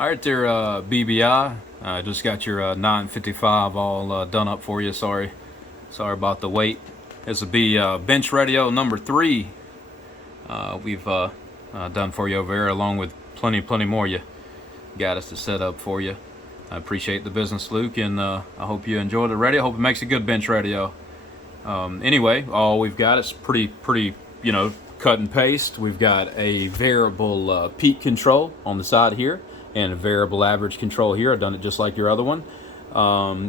All right there, BBI. Just got your 955 all done up for you. Sorry about the wait. This will be bench radio number 3. We've done for you over here, along with plenty more you got us to set up for you. I appreciate the business, Luke, and I hope you enjoy the radio. I hope it makes a good bench radio. Anyway, all we've got is pretty, cut and paste. We've got a variable peak control on the side here, and a variable average control here. I've done it just like your other one.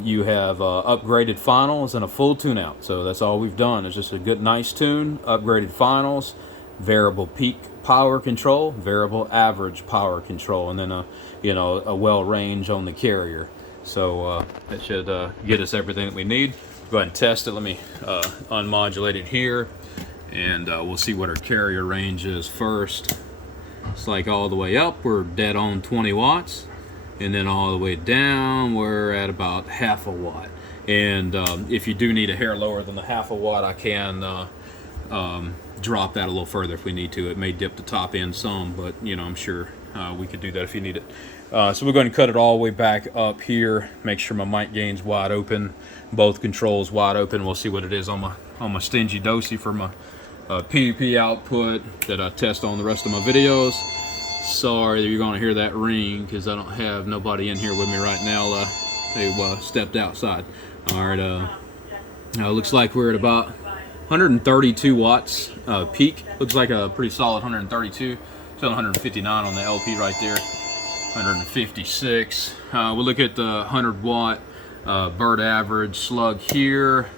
You have upgraded finals and a full tune-out. So that's all we've done. It's just a good, nice tune, upgraded finals, variable peak power control, variable average power control, and then a well range on the carrier. So that should get us everything that we need. Go ahead and test it. Let me unmodulate it here, and we'll see what our carrier range is first. It's like all the way up, we're dead on 20 watts. And then all the way down, we're at about half a watt. And if you do need a hair lower than the half a watt, I can drop that a little further if we need to. It may dip the top end some, but I'm sure we could do that if you need it. So we're going to cut it all the way back up here. Make sure my mic gain's wide open, both controls wide open. We'll see what it is on my stingy dosy for my PVP output that I test on the rest of my videos. Sorry that you're going to hear that ring because I don't have nobody in here with me right now. They stepped outside. All right, looks like we're at about 132 watts peak. Looks like a pretty solid 132. Still 159 on the LP right there. 156. We'll look at the 100 watt bird average slug here,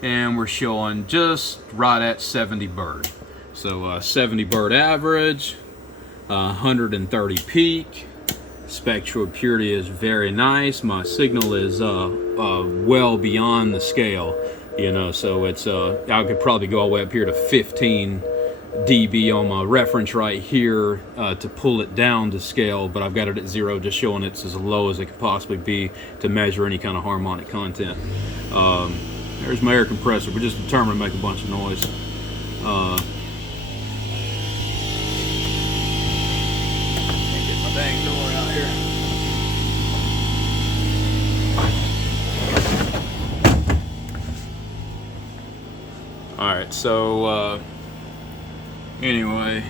and we're showing just right at 70 bird. So 70 bird average, 130 peak. Spectral purity is very nice. My signal is well beyond the scale, so it's I could probably go all the way up here to 15 dB on my reference right here to pull it down to scale, but I've got it at 0, just showing it's as low as it could possibly be to measure any kind of harmonic content. There's my air compressor. We're just determined to make a bunch of noise. Can't get my dang door out here. Alright, so anyway,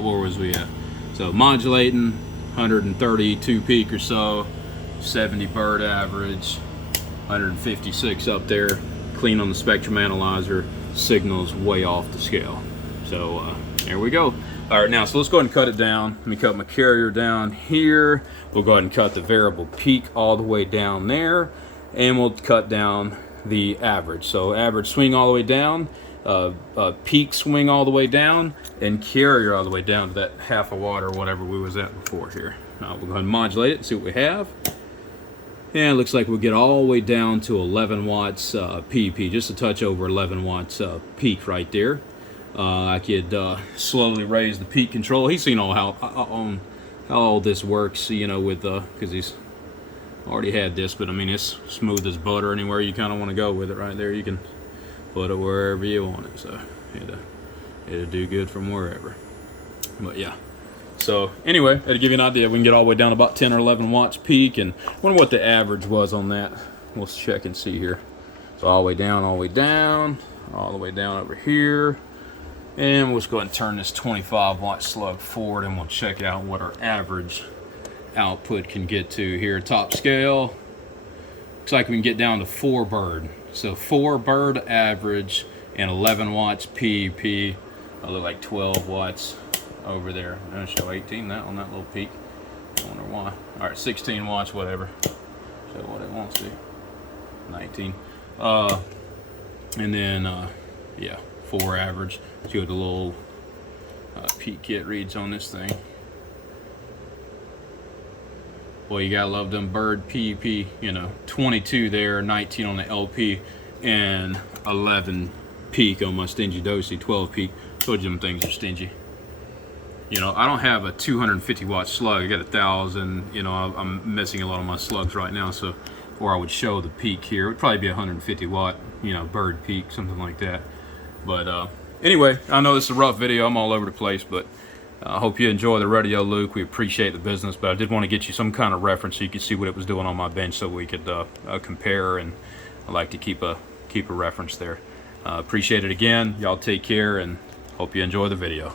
where was we at? So modulating, 132 peak or so, 70 bird average, 156 up there, clean on the spectrum analyzer, signals way off the scale. So there we go. All right, now so let's go ahead and cut it down. Let me cut my carrier down here. We'll go ahead and cut the variable peak all the way down there, and we'll cut down the average. So average swing all the way down, peak swing all the way down, and carrier all the way down to that half a watt or whatever we was at before here. We'll go ahead and modulate it and see what we have. And it looks like we'll get all the way down to 11 watts PP, just a touch over 11 watts peak right there. I could slowly raise the peak control. He's seen how all this works, with because he's already had this, but I mean it's smooth as butter anywhere you kind of want to go with it right there. You can put it wherever you want it, so it'll do good from wherever. But yeah. So anyway, to give you an idea, we can get all the way down to about 10 or 11 watts peak, and I wonder what the average was on that. We'll check and see here. So all the way down, all the way down, all the way down over here. And we'll just go ahead and turn this 25 watt slug forward, and we'll check out what our average output can get to here. Top scale, looks like we can get down to 4 bird. So 4 bird average and 11 watts PP. I look like 12 watts over there. I'm going to show 18 that on that little peak. I wonder why. All right, 16 watts, whatever. Show what it wants to be. 19. And then, yeah, 4 average. See what the little peak kit reads on this thing. Boy, you gotta love them bird PP. 22 there, 19 on the LP, and 11 peak on my stingy dosy, 12 peak. Told you them things are stingy. I don't have a 250 watt slug. I got 1,000. I'm missing a lot of my slugs right now, so or I would show the peak here. It would probably be 150 watt, bird peak, something like that. But anyway, I know this is a rough video. I'm all over the place, but I hope you enjoy the radio, Luke. We appreciate the business, but I did want to get you some kind of reference so you could see what it was doing on my bench, so we could compare. And I like to keep a reference there. Appreciate it again. Y'all take care, and hope you enjoy the video.